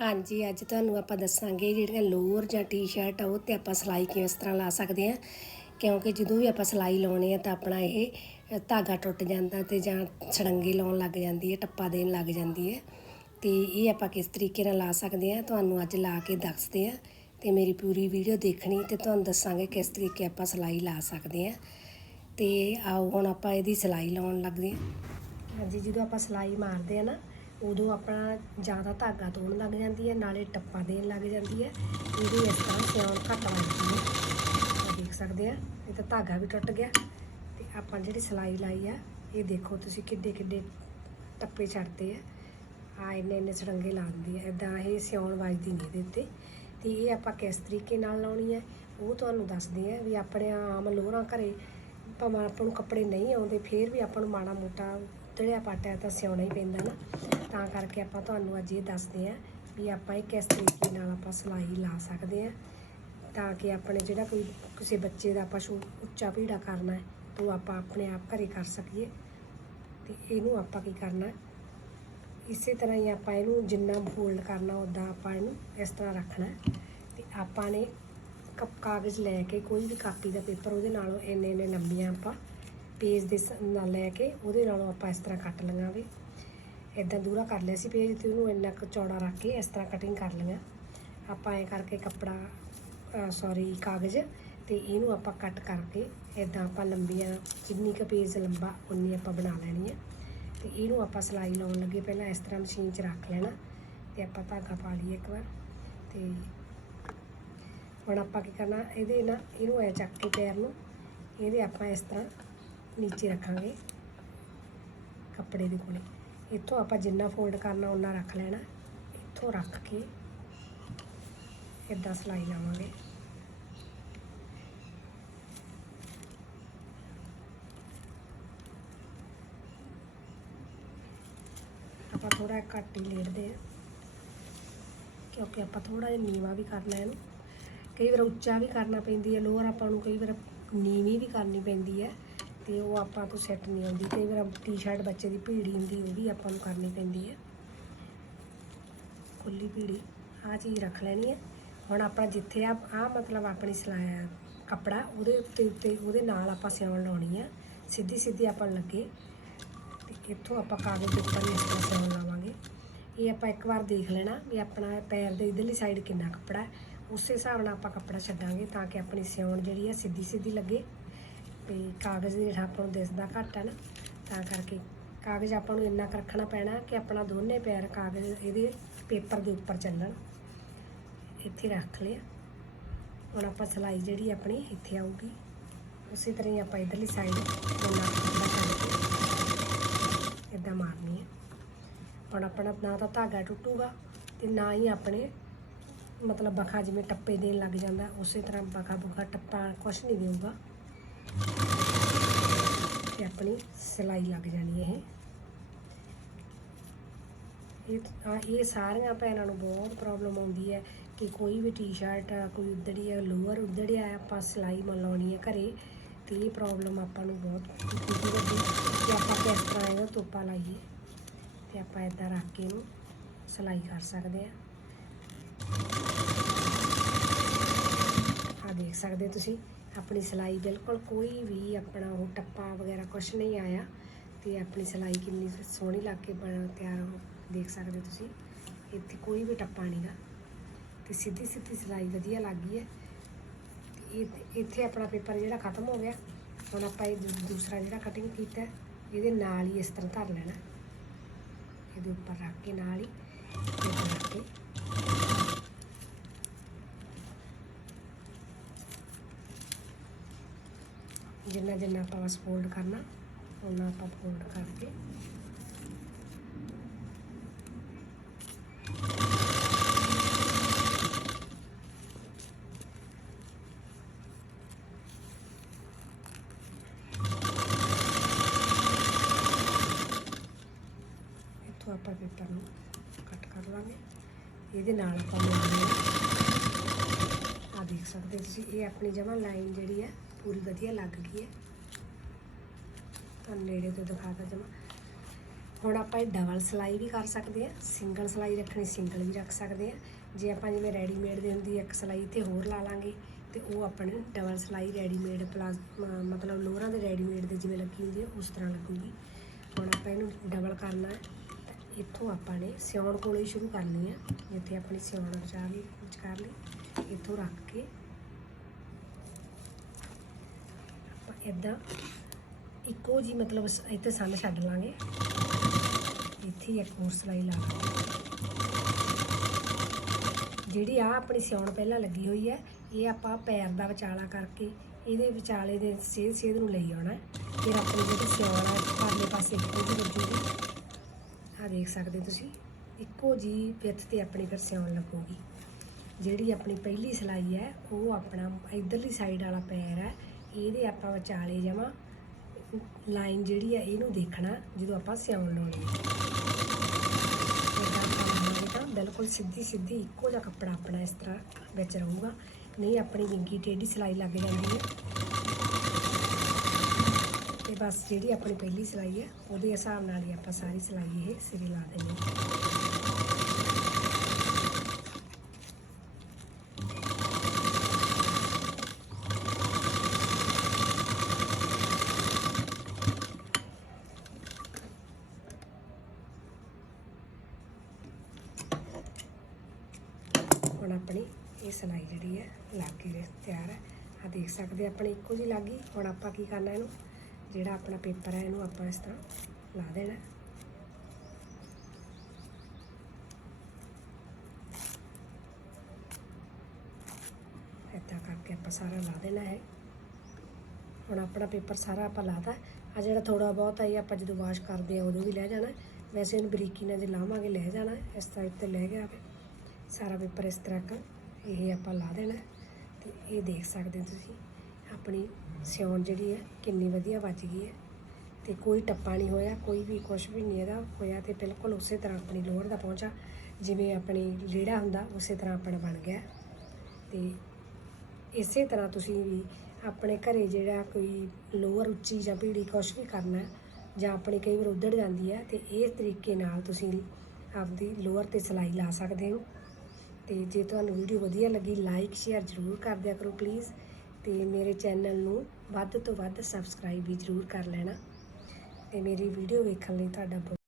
ਹਾਂਜੀ, ਅੱਜ ਤੁਹਾਨੂੰ ਆਪਾਂ ਦੱਸਾਂਗੇ ਜਿਹੜੀਆਂ ਲੋਅਰ ਜਾਂ ਟੀ-ਸ਼ਰਟ ਆ, ਉਹ ਤੇ ਆਪਾਂ ਸਿਲਾਈ ਇਸ ਤਰ੍ਹਾਂ ਲਾ ਸਕਦੇ ਆ ਕਿਉਂਕਿ ਜਦੋਂ ਵੀ ਆਪਾਂ ਸਿਲਾਈ ਲਾਉਣੇ ਆ, ਤਾਂ ਆਪਣਾ ਇਹ ਧਾਗਾ ਟੁੱਟ ਜਾਂਦਾ ਤੇ ਜਾਂ ਛੜੰਗੀ ਲਾਉਣ ਲੱਗ ਜਾਂਦੀ ਹੈ, ਟੱਪਾ ਦੇਣ ਲੱਗ ਜਾਂਦੀ ਹੈ। ਤੇ ਇਹ ਆਪਾਂ ਕਿਸ ਤਰੀਕੇ ਨਾਲ ਲਾ ਸਕਦੇ ਆ ਤੁਹਾਨੂੰ ਅੱਜ ਲਾ ਕੇ ਦੱਸਦੇ ਆ ਤੇ ਮੇਰੀ ਪੂਰੀ ਵੀਡੀਓ ਦੇਖਣੀ ਤੇ ਤੁਹਾਨੂੰ ਦੱਸਾਂਗੇ ਕਿਸ ਤਰੀਕੇ ਆਪਾਂ ਸਿਲਾਈ ਲਾ ਸਕਦੇ ਆ ਤੇ ਆਓ, ਹੁਣ ਆਪਾਂ ਇਹਦੀ ਸਿਲਾਈ ਲਾਉਣ ਲੱਗਦੇ ਆ ਹਾਂਜੀ, ਜਦੋਂ ਆਪਾਂ ਸਿਲਾਈ ਮਾਰਦੇ ਆ ਨਾ ਉਦੋਂ ਆਪਣਾ ਜ਼ਿਆਦਾ ਧਾਗਾ ਤੋੜਨ ਲੱਗ ਜਾਂਦੀ ਹੈ, ਨਾਲੇ ਟੱਪਾ ਦੇਣ ਲੱਗ ਜਾਂਦੀ ਹੈ। ਇਹਦੀ ਇਸ ਤਰ੍ਹਾਂ ਸਿਉਣ ਘੱਟ ਲੱਗਦੀ ਹੈ। ਆਹ ਦੇਖ ਸਕਦੇ ਆ, ਇਹ ਤਾਂ ਧਾਗਾ ਵੀ ਟੁੱਟ ਗਿਆ। ਤੇ ਆਪਾਂ ਜਿਹੜੀ ਸਿਲਾਈ ਲਾਈ ਆ, ਇਹ ਦੇਖੋ ਤੁਸੀਂ ਕਿੱਡੇ ਕਿੱਡੇ ਟੱਪੇ ਛੱਡਦੇ ਆ। ਆ ਇੰਨੇ ਇੰਨੇ ਸੜੰਗੇ ਲਾ ਦਿੰਦੀ ਹੈ ਇਦਾਂ ਇਹ ਸਿਉਣ ਵੱਜਦੀ ਨਹੀਂ ਇਹਦੇ ਉੱਤੇ। ਤੇ ਇਹ ਆਪਾਂ ਕਿਸ ਤਰੀਕੇ ਨਾਲ ਲਾਉਣੀ ਹੈ ਉਹ ਤੁਹਾਨੂੰ ਦੱਸਦੇ ਆ ਵੀ ਆਪਣੇ ਆਮ ਲੋਹਰਾਂ ਘਰੇ, ਭਾਵੇਂ ਆਪਾਂ ਨੂੰ ਕੱਪੜੇ ਨਹੀਂ ਆਉਂਦੇ, ਫੇਰ ਵੀ ਆਪਾਂ ਨੂੰ ਮਾੜਾ ਮੋਟਾ ਉਧੜਿਆ ਪਾਟਿਆ ਤਾਂ ਸਿਉਣਾ ਹੀ ਪੈਂਦਾ ਨਾ। ਤਾਂ ਕਰਕੇ ਆਪਾਂ ਤੁਹਾਨੂੰ ਅੱਜ ਇਹ ਦੱਸਦੇ ਆ ਵੀ ਆਪਾਂ ਇਹ ਕਿਸ ਤਰੀਕੇ ਨਾਲ ਆਪਾਂ ਸਿਲਾਈ ਲਾ ਸਕਦੇ ਆ ਤਾਂ ਕਿ ਆਪਣੇ ਜਿਹੜਾ ਕੋਈ ਕਿਸੇ ਬੱਚੇ ਦਾ ਆਪਾਂ ਸ਼ੂ, ਉੱਚਾ ਭੀੜਾ ਕਰਨਾ ਹੈ ਤਾਂ ਉਹ ਆਪਾਂ ਆਪਣੇ ਆਪ ਘਰੇ ਕਰ ਸਕੀਏ। ਤੇ ਇਹਨੂੰ ਆਪਾਂ ਕੀ ਕਰਨਾ ਇਸੇ ਤਰ੍ਹਾਂ ਹੀ ਆਪਾਂ ਇਹਨੂੰ ਜਿੰਨਾ ਫੋਲਡ ਕਰਨਾ ਉਦਾਂ ਆਪਾਂ ਇਹਨੂੰ ਇਸ ਤਰ੍ਹਾਂ ਰੱਖਣਾ ਹੈ। ਤੇ ਆਪਾਂ ਨੇ ਕੱਪ ਕਾਗਜ਼ ਲੈ ਕੇ ਕੋਈ ਵੀ ਕਾਪੀ ਦਾ ਪੇਪਰ ਉਹਦੇ ਨਾਲੋਂ ਇੰਨੇ ਇੰਨੇ ਲੰਬੀਆਂ ਆਪਾਂ ਪੇਜ ਦੇ ਸ- ਨਾਲ ਲੈ ਕੇ ਉਹਦੇ ਨਾਲੋਂ ਆਪਾਂ ਇਸ ਤਰ੍ਹਾਂ ਕੱਟ ਲਵਾਂਗੇ ਇਦਾਂ ਦੂਰਾ ਕਰ ਲਿਆ ਸੀ ਪੇਜ ਤੇ ਉਹਨੂੰ ਇੰਨਾ ਕੁ ਚੌੜਾ ਰੱਖ ਕੇ ਇਸ ਤਰ੍ਹਾਂ ਕਟਿੰਗ ਕਰ ਲਿਆ ਆਪਾਂ ਐ ਕਰਕੇ ਕੱਪੜਾ ਸੌਰੀ ਕਾਗਜ਼ ਤੇ ਇਹਨੂੰ ਆਪਾਂ ਕੱਟ ਕਰਕੇ ਇਦਾਂ ਆਪਾਂ ਲੰਬੀਆਂ, ਜਿੰਨੀ ਕੁ ਪੇਜ ਲੰਬਾ ਉਨੀ ਆਪਾਂ ਬਣਾ ਲੈਣੀ ਹੈ ਤੇ ਇਹਨੂੰ ਆਪਾਂ ਸਿਲਾਈ ਲਾਉਣ ਲੱਗੇ ਪਹਿਲਾਂ ਇਸ ਤਰ੍ਹਾਂ ਮਸ਼ੀਨ 'ਚ ਰੱਖ ਲੈਣਾ ਤੇ ਆਪਾਂ ਧਾਗਾ ਪਾ ਲਈਏ ਇੱਕ ਵਾਰ। ਤੇ ਹੁਣ ਆਪਾਂ ਕੀ ਕਰਨਾ, ਇਹਦੇ ਨਾ, ਇਹਨੂੰ ਐ ਚੱਕ ਕੇ ਪੈਰ ਨੂੰ, ਇਹਦੇ ਆਪਾਂ ਇਸ ਤਰ੍ਹਾਂ ਨੀਚੇ ਰੱਖਾਂਗੇ ਕੱਪੜੇ ਦੇ ਕੋਲੇ। ਇੱਥੋਂ ਆਪਾਂ ਜਿੰਨਾ ਫੋਲਡ ਕਰਨਾ ਉਹਨਾਂ ਰੱਖ ਲੈਣਾ। ਇੱਥੋਂ ਰੱਖ ਕੇ ਇਦਾਂ ਸਿਲਾਈ ਲਾਵਾਂਗੇ। ਆਪਾਂ ਥੋੜਾ ਘੱਟ ਹੀ ਲੇਟਦੇ ਆ ਕਿਉਂਕਿ ਆਪਾਂ ਥੋੜਾ ਜਿਹਾ ਨੀਵਾ ਵੀ ਕਰਨਾ ਇਹਨੂੰ। ਕਈ ਵਾਰ ਉੱਚਾ ਵੀ ਕਰਨਾ ਪੈਂਦੀ ਹੈ ਲੋਅਰ ਆਪਾਂ ਨੂੰ ਕਈ ਵਾਰ ਨੀਵੀਂ ਵੀ ਕਰਨੀ ਪੈਂਦੀ ਹੈ। ਤੇ ਉਹ ਆਪਾਂ ਤੋਂ ਸੈੱਟ ਨਹੀਂ ਆਉਂਦੀ ਕਈ ਵਾਰ ਟੀ-ਸ਼ਰਟ ਬੱਚੇ ਦੀ ਭੀੜੀ ਹੁੰਦੀ, ਉਹ ਵੀ ਆਪਾਂ ਨੂੰ ਕਰਨੀ ਪੈਂਦੀ ਹੈ। ਖੁੱਲੀ ਭੀੜੀ, ਆਹ ਚੀਜ਼ ਰੱਖ ਲੈਣੀ ਹੈ। ਹੁਣ ਆਪਾਂ ਜਿੱਥੇ ਆ ਆ ਮਤਲਬ ਆਪਣੀ ਸਿਲਾਇਆ ਕੱਪੜਾ, ਉਹਦੇ ਉੱਤੇ ਉੱਤੇ ਉਹਦੇ ਨਾਲ ਆਪਾਂ ਸਿਉਣ ਲਾਉਣੀ ਆ ਸਿੱਧੀ ਸਿੱਧੀ ਆਪਾਂ ਲੱਗੇ, ਤੇ ਇੱਥੋਂ ਆਪਾਂ ਕਾਗਜ਼ ਦੇ ਉੱਪਰ ਇਸ ਤਰ੍ਹਾਂ ਸਿਉਣ ਲਾਵਾਂਗੇ। ਇਹ ਆਪਾਂ ਇੱਕ ਵਾਰ ਦੇਖ ਲੈਣਾ ਵੀ ਆਪਣਾ ਪੈਰ ਦੇ ਇਧਰਲੀ ਸਾਈਡ ਕਿੰਨਾ ਕੱਪੜਾ ਹੈ। ਉਸੇ ਹਿਸਾਬ ਨਾਲ ਆਪਾਂ ਕੱਪੜਾ ਛੱਡਾਂਗੇ ਤਾਂ ਕਿ ਆਪਣੀ ਸਿਉਣ ਜਿਹੜੀ ਆ ਸਿੱਧੀ ਸਿੱਧੀ ਲੱਗੇ। ਵੀ ਕਾਗਜ਼ ਦੇ ਹੇਠਾਂ ਆਪਾਂ ਨੂੰ ਦਿਸਦਾ ਘੱਟ ਹੈ ਨਾ, ਤਾਂ ਕਰਕੇ ਕਾਗਜ਼ ਆਪਾਂ ਨੂੰ ਇੰਨਾ ਕੁ ਰੱਖਣਾ ਪੈਣਾ ਕਿ ਆਪਣਾ ਦੋਨੇ ਪੈਰ ਕਾਗਜ਼ ਇਹਦੇ ਪੇਪਰ ਦੇ ਉੱਪਰ ਚੱਲਣ। ਇੱਥੇ ਰੱਖ ਲਿਆ। ਹੁਣ ਆਪਾਂ ਸਿਲਾਈ ਜਿਹੜੀ ਆਪਣੀ ਇੱਥੇ ਆਊਗੀ। ਉਸੇ ਤਰ੍ਹਾਂ ਹੀ ਆਪਾਂ ਇਧਰਲੀ ਸਾਈਡ ਦੋਨਾਂ ਇਦਾਂ ਮਾਰਨੀ ਹੈ ਹੁਣ ਆਪਣਾ ਨਾ ਤਾਂ ਧਾਗਾ ਟੁੱਟੂਗਾ ਤੇ ਨਾ ਹੀ ਆਪਣੇ ਮਤਲਬ ਬਖਾ ਜਿਵੇਂ ਟੱਪੇ ਦੇਣ ਲੱਗ ਜਾਂਦਾ, ਉਸੇ ਤਰ੍ਹਾਂ ਬਖਾ ਬੁਖਾ ਟੱਪਾ ਕੁਛ ਨਹੀਂ ਦੇਊਗਾ। ਤੇ ਆਪਣੀ ਸਿਲਾਈ ਲੱਗ ਜਾਣੀ ਇਹ। ਇਹ ਇਹ ਸਾਰੀਆਂ ਭੈਣਾਂ ਨੂੰ ਬਹੁਤ ਪ੍ਰੋਬਲਮ ਆਉਂਦੀ ਹੈ ਕਿ ਕੋਈ ਵੀ ਟੀ-ਸ਼ਰਟ ਕੋਈ ਉਧੜੀ ਹੈ, ਲੋਅਰ ਉਧੜਿਆ ਆਪਾਂ ਸਿਲਾਈ ਲਾਉਣੀ ਹੈ ਘਰੇ, ਤੇ ਇਹ ਪ੍ਰੋਬਲਮ ਆਪਾਂ ਨੂੰ ਬਹੁਤ ਕਿਉਂਕਿ ਵੱਡੀ ਕਿ ਆਪਾਂ ਕਿਸ ਤਰ੍ਹਾਂ ਇਹਦਾ ਤੋਪਾ ਲਾਈਏ ਤੇ ਆਪਾਂ ਇਦਾਂ ਰੱਖ ਕੇ ਇਹਨੂੰ ਸਿਲਾਈ ਕਰ ਸਕਦੇ ਆ ਆ ਦੇਖ ਸਕਦੇ ਤੁਸੀਂ ਆਪਣੀ ਸਿਲਾਈ ਬਿਲਕੁਲ ਕੋਈ ਵੀ ਆਪਣਾ ਉਹ ਟੱਪਾ ਵਗੈਰਾ ਕੁਝ ਨਹੀਂ ਆਇਆ ਤੇ ਆਪਣੀ ਸਿਲਾਈ ਕਿੰਨੀ ਸੋਹਣੀ ਲੱਗ ਕੇ ਬਣ ਤਿਆਰ ਹੋ, ਦੇਖ ਸਕਦੇ ਤੁਸੀਂ। ਇੱਥੇ ਕੋਈ ਵੀ ਟੱਪਾ ਨਹੀਂਗਾ ਤੇ ਸਿੱਧੀ ਸਿੱਧੀ ਸਿਲਾਈ ਵਧੀਆ ਲੱਗ ਗਈ ਹੈ। ਤੇ ਇਹ ਇੱਥੇ ਆਪਣਾ ਪੇਪਰ ਜਿਹੜਾ ਖਤਮ ਹੋ ਗਿਆ, ਹੁਣ ਆਪਾਂ ਇਹ ਦੂ- ਦੂਸਰਾ ਜਿਹੜਾ ਕਟਿੰਗ ਕੀਤਾ, ਇਹਦੇ ਨਾਲ ਹੀ ਇਸ ਤਰ੍ਹਾਂ ਧਰ ਲੈਣਾ। ਇਹਦੇ ਉੱਪਰ ਰੱਖ ਕੇ ਨਾਲ ਹੀ ਪੇਪਰ ਰੱਖ ਕੇ ਜਿੰਨਾ ਜਿੰਨਾ ਆਪਾਂ ਬਸ ਫੋਲਡ ਕਰਨਾ ਉਹਨਾਂ ਆਪਾਂ ਫੋਲਡ ਕਰਕੇ। ਇੱਥੋਂ ਆਪਾਂ ਪੇਪਰ ਨੂੰ ਕੱਟ ਕਰ ਲਾਂਗੇ। ਇਹਦੇ ਨਾਲ ਆਪਾਂ ਮਿਲਾਂਗੇ ਆ ਦੇਖ ਸਕਦੇ ਤੁਸੀਂ, ਇਹ ਆਪਣੀ ਜਮਾ ਲਾਈਨ ਜਿਹੜੀ ਹੈ ਪੂਰੀ ਵਧੀਆ ਲੱਗ ਗਈ ਹੈ। ਤੁਹਾਨੂੰ ਨੇੜੇ ਤੋਂ ਦਿਖਾਤਾ ਜਮਾ ਹੁਣ ਆਪਾਂ ਇਹ ਡਬਲ ਸਿਲਾਈ ਵੀ ਕਰ ਸਕਦੇ ਆ ਸਿੰਗਲ ਸਿਲਾਈ ਰੱਖਣੀ ਸਿੰਗਲ ਵੀ ਰੱਖ ਸਕਦੇ ਆ ਜੇ ਆਪਾਂ ਜਿਵੇਂ ਰੈਡੀਮੇਡ ਦੇ ਹੁੰਦੀ ਇੱਕ ਸਿਲਾਈ ਤੇ ਹੋਰ ਲਾ ਲਾਂਗੇ, ਤੇ ਉਹ ਆਪਣੇ ਡਬਲ ਸਿਲਾਈ ਰੈਡੀਮੇਡ ਪਲਾਸ ਮਤਲਬ ਲੋਰਾਂ ਦੇ ਰੈਡੀਮੇਡ ਦੇ ਜਿਵੇਂ ਲੱਗੀ ਹੁੰਦੀ ਹੈ, ਉਸ ਤਰ੍ਹਾਂ ਲੱਗੂਗੀ। ਹੁਣ ਆਪਾਂ ਇਹਨੂੰ ਡਬਲ ਕਰਨਾ ਹੈ। ਤਾਂ ਇੱਥੋਂ ਆਪਾਂ ਨੇ ਸਿਉਣ ਕੋਲੋਂ ਹੀ ਸ਼ੁਰੂ ਕਰਨੀ ਹੈ। ਜਿੱਥੇ ਆਪਣੀ ਸਿਉਣ ਵਿਚਾਰ ਲਈ ਵਿਚਕਾਰ ਲਈ, ਇੱਥੋਂ ਰੱਖ ਕੇ ਆਪਾਂ ਇਦਾਂ ਇੱਕੋ ਜੀ ਮਤਲਬ ਸ- ਇੱਥੇ ਸੰਨ ਛੱਡ ਲਾਂਗੇ। ਇੱਥੇ ਹੀ ਇੱਕ ਹੋਰ ਸਿਲਾਈ ਲਾ ਲਾਂਗੇ ਜਿਹੜੀ ਆ ਆਪਣੀ ਸਿਉਣ ਪਹਿਲਾਂ ਲੱਗੀ ਹੋਈ ਹੈ, ਇਹ ਆਪਾਂ ਪੈਰ ਦਾ ਵਿਚਾਲਾ ਕਰਕੇ ਇਹਦੇ ਵਿਚਾਲੇ ਦੇ ਸੇਧ ਸੇਧ ਨੂੰ ਲਈ ਆਉਣਾ ਫਿਰ ਆਪਣੀ ਜਿਹੜੀ ਸਿਉਣ ਹੈ, ਪਰਲੇ ਪਾਸੇ ਇੱਕੋ ਜਿਹੀ ਲੱਗੂਗੀ ਆ ਦੇਖ ਸਕਦੇ ਤੁਸੀਂ, ਇੱਕੋ ਜੀ ਵਿੱਥ ਤੇ ਆਪਣੀ ਫਿਰ ਸਿਉਣ ਲੱਗੂਗੀ। ਜਿਹੜੀ ਆਪਣੀ ਪਹਿਲੀ ਸਿਲਾਈ ਹੈ, ਉਹ ਆਪਣਾ ਇਧਰਲੀ ਸਾਈਡ ਵਾਲਾ ਪੈਰ ਹੈ ਇਹਦੇ ਆਪਾਂ ਵਿਚਾਲੇ ਜਮਾ ਲਾਈਨ ਜਿਹੜੀ ਆ, ਇਹਨੂੰ ਦੇਖਣਾ, ਜਦੋਂ ਆਪਾਂ ਸਿਆਉਣ ਲਾਉਣੀ ਇੱਦਾਂ ਆਪਾਂ ਲਾਵਾਂਗੇ ਤਾਂ ਬਿਲਕੁਲ ਸਿੱਧੀ ਸਿੱਧੀ ਇੱਕੋ ਜਿਹਾ ਕੱਪੜਾ ਆਪਣਾ ਇਸ ਤਰ੍ਹਾਂ ਵਿੱਚ ਰਹੂਗਾ। ਨਹੀਂ, ਆਪਣੀ ਵਿੰਗੀ ਟੇਢੀ ਸਿਲਾਈ ਲੱਗ ਜਾਂਦੀ ਹੈ ਤੇ ਬਸ ਜਿਹੜੀ ਆਪਣੀ ਪਹਿਲੀ ਸਿਲਾਈ ਹੈ ਉਹਦੇ ਹਿਸਾਬ ਨਾਲ ਹੀ ਆਪਾਂ ਸਾਰੀ ਸਿਲਾਈ ਇਹ ਸਿਰੇ ਲਾ ਦੇਣੀ ਹੁਣ ਆਪਣੀ ਇਹ ਸਿਲਾਈ ਜਿਹੜੀ ਹੈ, ਲੱਗ ਕੇ ਤਿਆਰ ਹੈ। ਆ ਦੇਖ ਸਕਦੇ ਆ ਆਪਣੀ ਇੱਕੋ ਜਿਹੀ ਲੱਗ। ਹੁਣ ਆਪਾਂ ਕੀ ਕਰਨਾ ਇਹਨੂੰ? ਜਿਹੜਾ ਆਪਣਾ ਪੇਪਰ ਹੈ, ਇਹਨੂੰ ਆਪਾਂ ਇਸ ਤਰ੍ਹਾਂ ਲਾ ਦੇਣਾ। ਏਦਾਂ ਕਰਕੇ ਆਪਾਂ ਸਾਰਾ ਲਾ ਦੇਣਾ ਹੈ ਹੁਣ ਆਪਣਾ ਪੇਪਰ ਸਾਰਾ ਆਪਾਂ ਲਾਤਾ। ਆ ਜਿਹੜਾ ਥੋੜਾ ਬਹੁਤ ਆਈ ਆਪਾਂ ਜਦੋਂ ਵਾਸ਼ ਕਰਦੇ ਆ ਉਦੋਂ ਵੀ ਲੈ ਜਾਣਾ। ਵੈਸੇ ਇਹਨੂੰ ਬਰੀਕੀ ਨਾਲ ਜੇ ਲਾਵਾਂਗੇ, ਲੈ ਜਾਣਾ। ਇਸ ਤਰ੍ਹਾਂ ਤੇ ਲੈ ਗਿਆ ਸਾਰਾ ਪੇਪਰ ਇਸ ਤਰ੍ਹਾਂ ਕਰ ਇਹ ਆਪਾਂ ਲਾ ਦੇਣਾ। ਤੇ ਇਹ ਦੇਖ ਸਕਦੇ ਤੁਸੀਂ, ਆਪਣੀ ਸਿਉਣ ਜਿਹੜੀ ਹੈ, ਕਿੰਨੀ ਵਧੀਆ ਵੱਜ ਗਈ ਹੈ। ਤੇ ਕੋਈ ਟੱਪਾ ਨਹੀਂ ਹੋਇਆ, ਕੋਈ ਵੀ ਕੁਝ ਵੀ ਨਹੀਂ ਇਹਦਾ ਹੋਇਆ ਤੇ ਬਿਲਕੁਲ ਉਸੇ ਤਰ੍ਹਾਂ ਆਪਣੀ ਲੋੜ ਦਾ ਪਹੁੰਚਾ। ਜਿਵੇਂ ਆਪਣੀ ਲੀੜਾ ਹੁੰਦਾ, ਉਸੇ ਤਰ੍ਹਾਂ ਆਪਣਾ ਬਣ ਗਿਆ। ਤੇ ਇਸੇ ਤਰ੍ਹਾਂ ਤੁਸੀਂ ਵੀ ਆਪਣੇ ਘਰੇ ਜਿਹੜਾ ਕੋਈ ਲੋਅਰ, ਉੱਚੀ ਜਾਂ ਭੀੜੀ ਕੁਛ ਵੀ ਕਰਨਾ, ਜਾਂ ਆਪਣੀ ਕਈ ਵਾਰ ਉੱਧੜ ਜਾਂਦੀ ਹੈ, ਤੇ ਇਸ ਤਰੀਕੇ ਨਾਲ ਤੁਸੀਂ ਆਪਦੀ ਲੋਅਰ ਤੇ ਸਿਲਾਈ ਲਾ ਸਕਦੇ ਹੋ। ਤੇ ਜੇ ਤੁਹਾਨੂੰ ਵੀਡੀਓ ਵਧੀਆ ਲੱਗੀ ਲਾਈਕ ਸ਼ੇਅਰ ਜ਼ਰੂਰ ਕਰ ਦਿਆ ਕਰੋ ਪਲੀਜ਼ ਤੇ ਮੇਰੇ ਚੈਨਲ ਨੂੰ ਵੱਧ ਤੋਂ ਵੱਧ ਸਬਸਕ੍ਰਾਈਬ ਵੀ ਜ਼ਰੂਰ ਕਰ ਲੈਣਾ ਤੇ ਮੇਰੀ ਵੀਡੀਓ ਵੇਖਣ ਲਈ ਤੁਹਾਡਾ ਬਹੁਤ